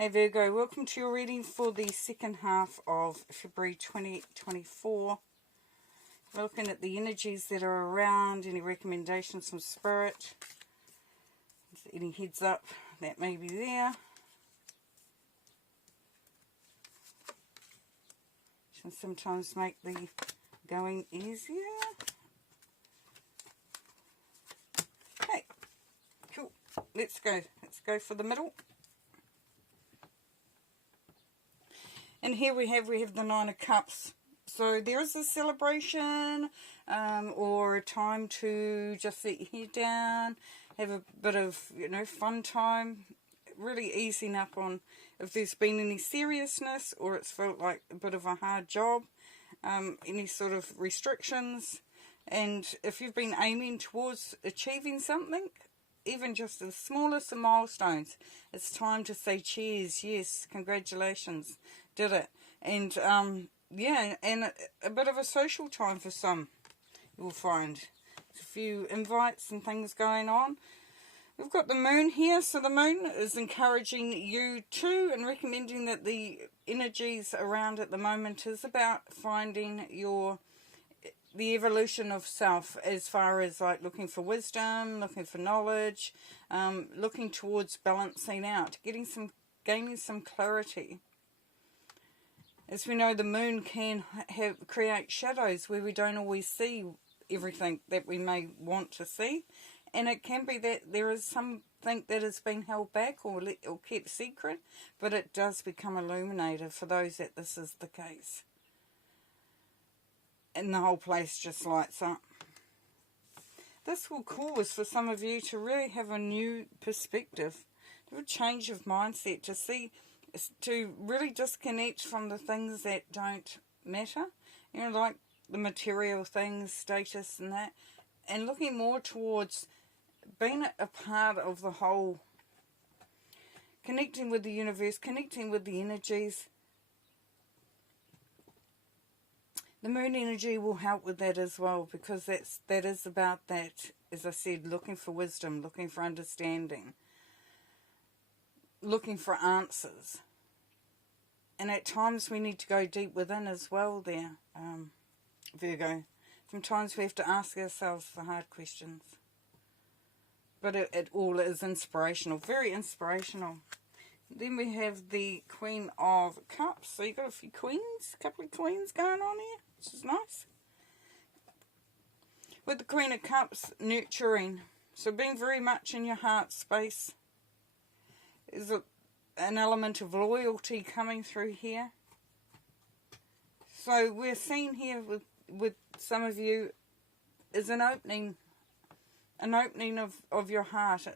Hey Virgo, welcome to your reading for the second half of February 2024. We're looking at the energies that are around, any recommendations from Spirit, any heads up that may be there. Can sometimes make the going easier. Okay, cool. Let's go. Let's go for the middle. And here we have the Nine of Cups. So there is a celebration or a time to just let your head down, have a bit of, fun time, really easing up on if there's been any seriousness or it's felt like a bit of a hard job, any sort of restrictions. And if you've been aiming towards achieving something, even just the smallest of milestones, it's time to say cheers, yes, congratulations, did it. And yeah, and a bit of a social time for some, you'll find. There's a few invites and things going on. We've got the moon here, so the moon is encouraging you too and recommending that the energies around at the moment is about finding the evolution of self, as far as like looking for wisdom, looking for knowledge, looking towards balancing out, gaining some clarity. As we know, the moon can create shadows where we don't always see everything that we may want to see, and it can be that there is something that has been held back or kept secret, but it does become illuminated for those that this is the case. And the whole place just lights up. This will cause for some of you to really have a new perspective, a change of mindset, to really disconnect from the things that don't matter, like the material things, status and that, and looking more towards being a part of the whole, connecting with the universe, connecting with the energies. The moon energy will help with that as well, because that is about that, as I said, looking for wisdom, looking for understanding, looking for answers. And at times we need to go deep within as well there, Virgo. Sometimes we have to ask ourselves the hard questions. But it all is inspirational, very inspirational. Then we have the Queen of Cups. So you've got a couple of queens going on here, which is nice. With the Queen of Cups, nurturing. So being very much in your heart space. Is an element of loyalty coming through here. So we're seeing here with some of you is an opening of your heart,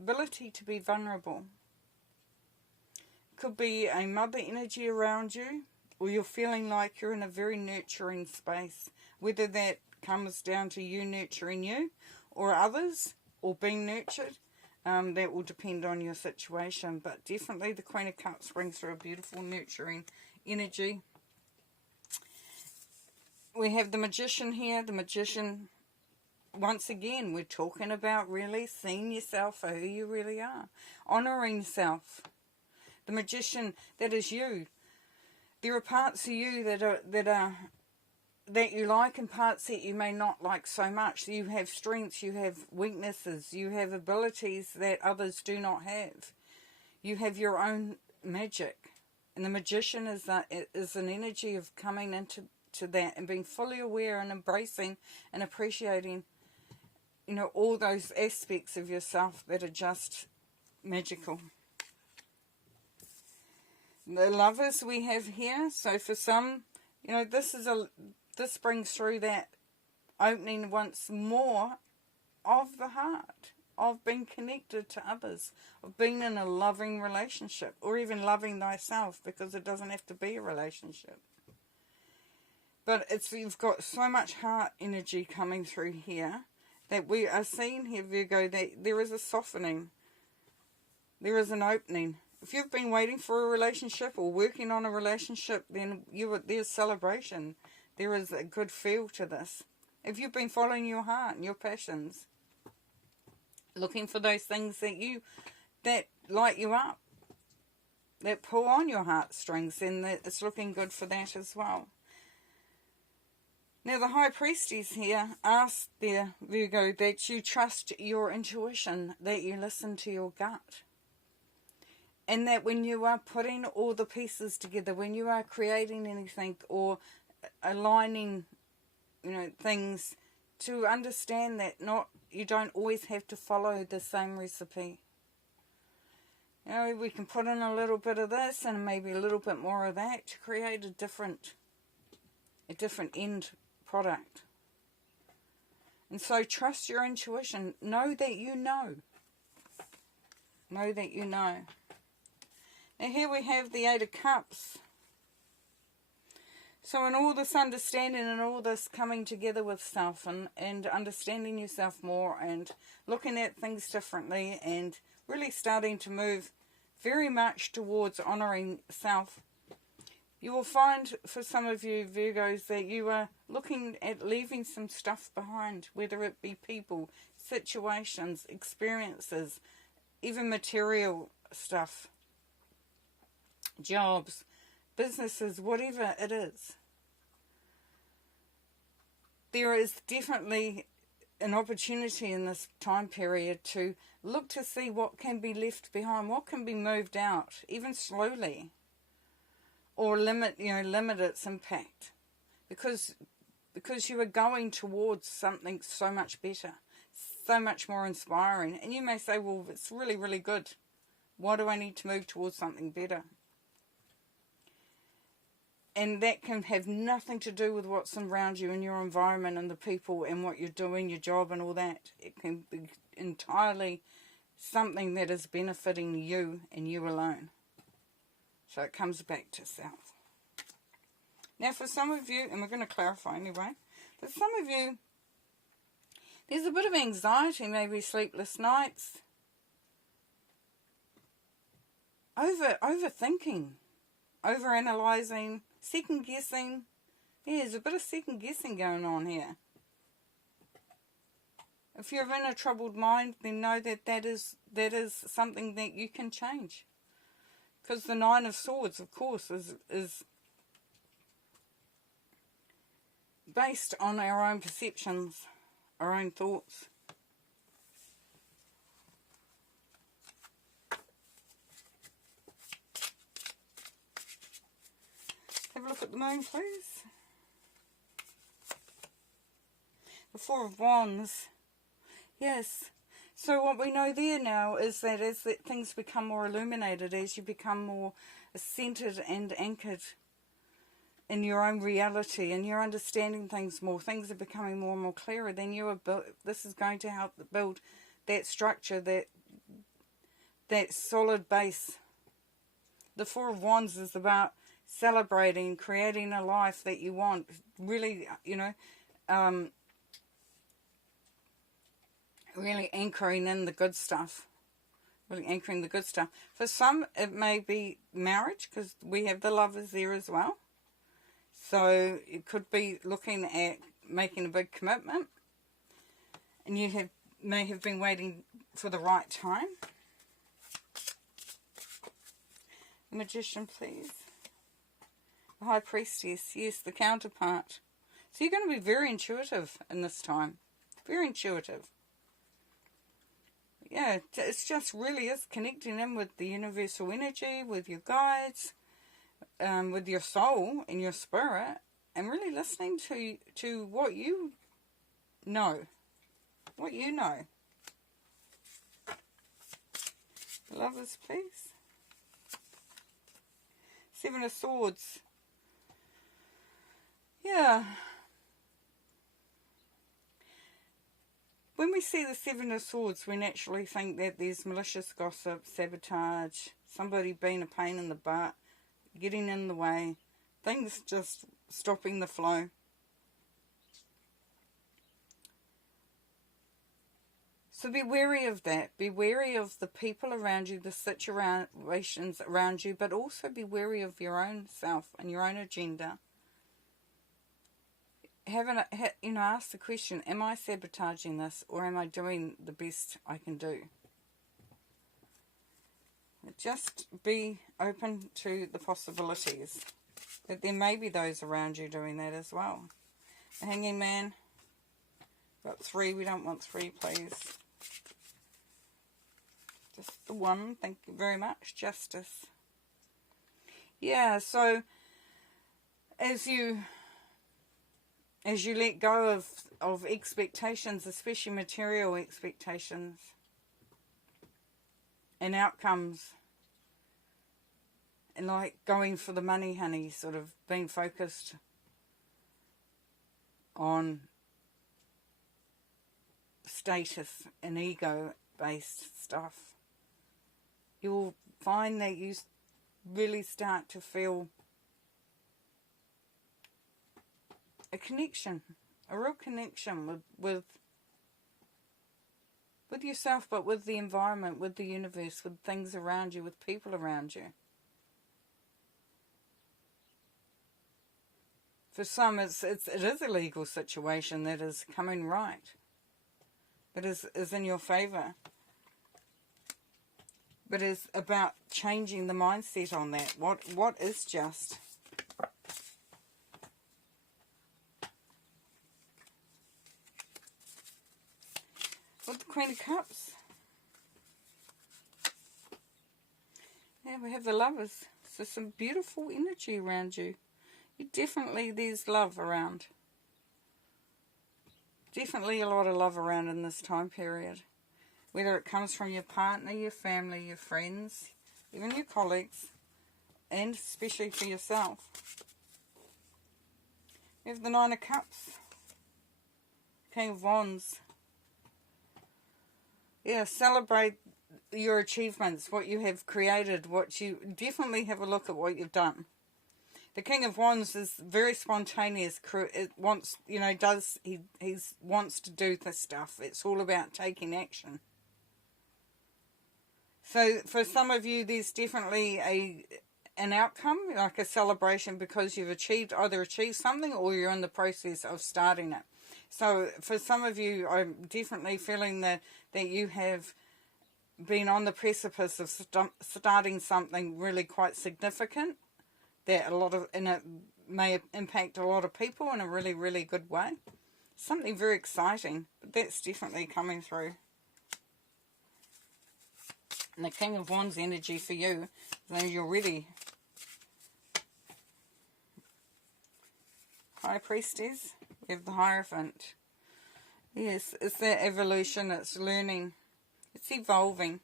ability to be vulnerable. Could be a mother energy around you, or you're feeling like you're in a very nurturing space, whether that comes down to you nurturing you or others, or being nurtured. That will depend on your situation, but definitely the Queen of Cups brings through a beautiful nurturing energy. We have the Magician here. The Magician, once again, we're talking about really seeing yourself for who you really are. Honouring self. The Magician, that is you. There are parts of you that you like and parts that you may not like so much. You have strengths, you have weaknesses, you have abilities that others do not have. You have your own magic. And the Magician is an energy of coming into that and being fully aware and embracing and appreciating all those aspects of yourself that are just magical. The Lovers we have here. So for some, this brings through that opening once more of the heart, of being connected to others, of being in a loving relationship, or even loving thyself, because it doesn't have to be a relationship. But you've got so much heart energy coming through here that we are seeing here, Virgo, that there is a softening. There is an opening. If you've been waiting for a relationship or working on a relationship, then there's celebration. There is a good feel to this. If you've been following your heart and your passions, looking for those things that light you up, that pull on your heartstrings, and that it's looking good for that as well. Now the High Priestess here asks there, Virgo, that you trust your intuition, that you listen to your gut. And that when you are putting all the pieces together, when you are creating anything or aligning, things, to understand that you don't always have to follow the same recipe. We can put in a little bit of this and maybe a little bit more of that to create a different end product. And so trust your intuition. Know that you know. Know that you know. Now here we have the Eight of Cups. So in all this understanding and all this coming together with self and understanding yourself more and looking at things differently and really starting to move very much towards honouring self, you will find for some of you Virgos that you are looking at leaving some stuff behind, whether it be people, situations, experiences, even material stuff, jobs, businesses, whatever it is. There is definitely an opportunity in this time period to look to see what can be left behind, what can be moved out, even slowly, or limit its impact, because you are going towards something so much better, so much more inspiring. And you may say, well, it's really, really good. Why do I need to move towards something better? And that can have nothing to do with what's around you and your environment and the people and what you're doing, your job and all that. It can be entirely something that is benefiting you and you alone. So it comes back to self. Now for some of you, and we're going to clarify anyway, for some of you, there's a bit of anxiety, maybe sleepless nights, overthinking, overanalyzing, second guessing. Yeah, there's a bit of second guessing going on here. If you're in a troubled mind, then know that is something that you can change. Because the Nine of Swords, of course, is based on our own perceptions, our own thoughts. Have a look at the moon, please. The Four of Wands. Yes. So what we know there now is that as things become more illuminated, as you become more centered and anchored in your own reality and you're understanding things more, things are becoming more and more clearer, then this is going to help build that structure, that solid base. The Four of Wands is about celebrating, creating a life that you want, really, really anchoring in the good stuff. Really anchoring the good stuff. For some, it may be marriage, because we have the Lovers there as well. So it could be looking at making a big commitment. And you may have been waiting for the right time. The Magician, please. The High Priestess, yes, the counterpart. So you're going to be very intuitive in this time. Very intuitive. Yeah, it just really is connecting in with the universal energy, with your guides, with your soul and your spirit, and really listening to what you know. What you know. Lovers, please. Seven of Swords. Yeah. When we see the Seven of Swords, we naturally think that there's malicious gossip, sabotage, somebody being a pain in the butt, getting in the way, things just stopping the flow. So be wary of that. Be wary of the people around you, the situations around you, but also be wary of your own self and your own agenda. Ask the question, am I sabotaging this, or am I doing the best I can do? Just be open to the possibilities. That there may be those around you doing that as well. The Hanging Man. Got 3. We don't want 3, please. Just the 1. Thank you very much. Justice. Yeah, so as you let go of expectations, especially material expectations and outcomes, and like going for the money, honey, sort of being focused on status and ego-based stuff, you will find that you really start to feel a connection, a real connection with yourself, but with the environment, with the universe, with things around you, with people around you. For some, it is a legal situation that is coming right, that is in your favour. But it's about changing the mindset on that. What is just? With the Queen of Cups. Yeah, we have the Lovers. So some beautiful energy around you. Definitely there's love around. Definitely a lot of love around in this time period. Whether it comes from your partner, your family, your friends, even your colleagues, and especially for yourself. We have the 9 of Cups. King of Wands. Yeah, celebrate your achievements, what you have created, what you definitely have a look at what you've done. The King of Wands is very spontaneous. It wants, he wants to do this stuff. It's all about taking action. So for some of you, there's definitely an outcome, like a celebration, because you've either achieved something or you're in the process of starting it. So for some of you, I'm definitely feeling that you have been on the precipice of starting something really quite significant. And it may impact a lot of people in a really, really good way. Something very exciting, but that's definitely coming through. And the King of Wands energy for you, so you're ready. High Priestess, we have the Hierophant. Yes, it's that evolution, it's learning, it's evolving.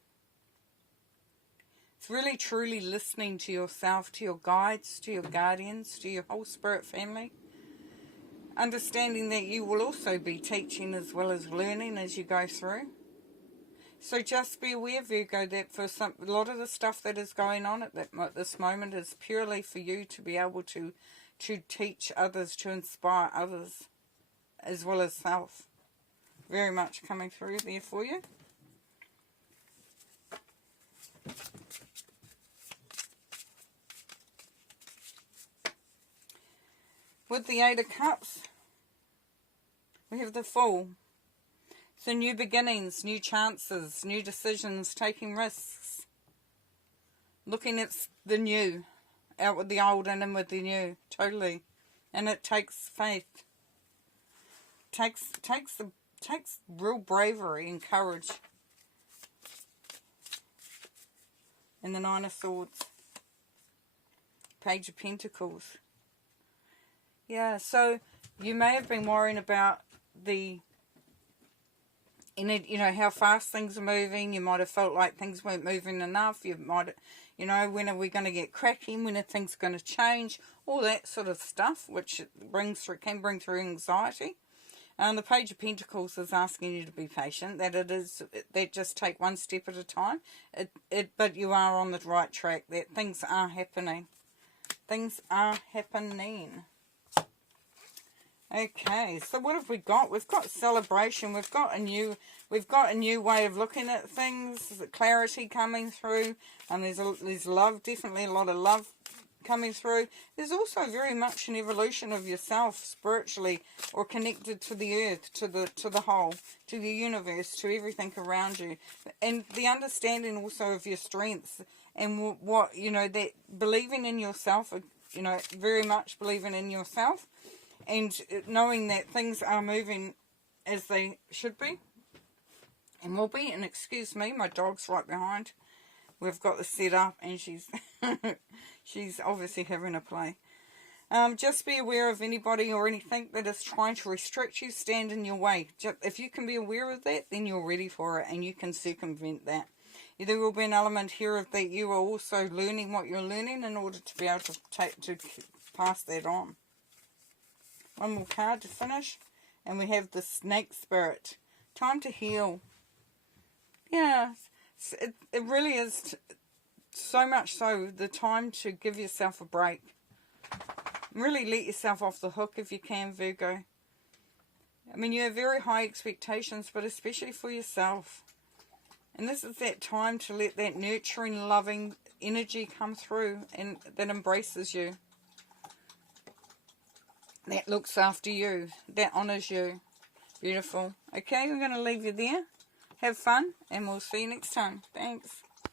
It's really truly listening to yourself, to your guides, to your guardians, to your whole spirit family. Understanding that you will also be teaching as well as learning as you go through. So just be aware, Virgo, that for a lot of the stuff that is going on at this moment is purely for you to be able to teach others, to inspire others, as well as self. Very much coming through there for you. With the 8 of Cups, we have the Fool. So new beginnings, new chances, new decisions, taking risks. Looking at the new, out with the old and in with the new, totally. And it takes faith. Takes real bravery and courage. And the 9 of Swords. Page of Pentacles. Yeah, so you may have been worrying about how fast things are moving. You might have felt like things weren't moving enough. You might, when are we going to get cracking? When are things going to change? All that sort of stuff, which can bring through anxiety. And the Page of Pentacles is asking you to be patient. That just take one step at a time. But you are on the right track. That things are happening. Things are happening. Okay, so what have we got? We've got celebration. We've got a new way of looking at things. Clarity coming through, and there's love. Definitely a lot of love coming through. There's also very much an evolution of yourself spiritually, or connected to the earth, to the whole, to the universe, to everything around you, and the understanding also of your strengths and what, you know, that believing in yourself, you know, very much believing in yourself, and knowing that things are moving as they should be and will be. And excuse me, my dog's right behind. We've got this set up, and she's she's obviously having a play. Just be aware of anybody or anything that is trying to restrict you, stand in your way. If you can be aware of that, then you're ready for it, and you can circumvent that. There will be an element here of that you are also learning what you're learning in order to be able to pass that on. One more card to finish, and we have the Snake Spirit. Time to heal. Yeah, it really is so much so the time to give yourself a break. Really let yourself off the hook if you can, Virgo. I mean, you have very high expectations, but especially for yourself. And this is that time to let that nurturing, loving energy come through and that embraces you. That looks after you. That honours you. Beautiful. Okay, we're going to leave you there. Have fun, and we'll see you next time. Thanks.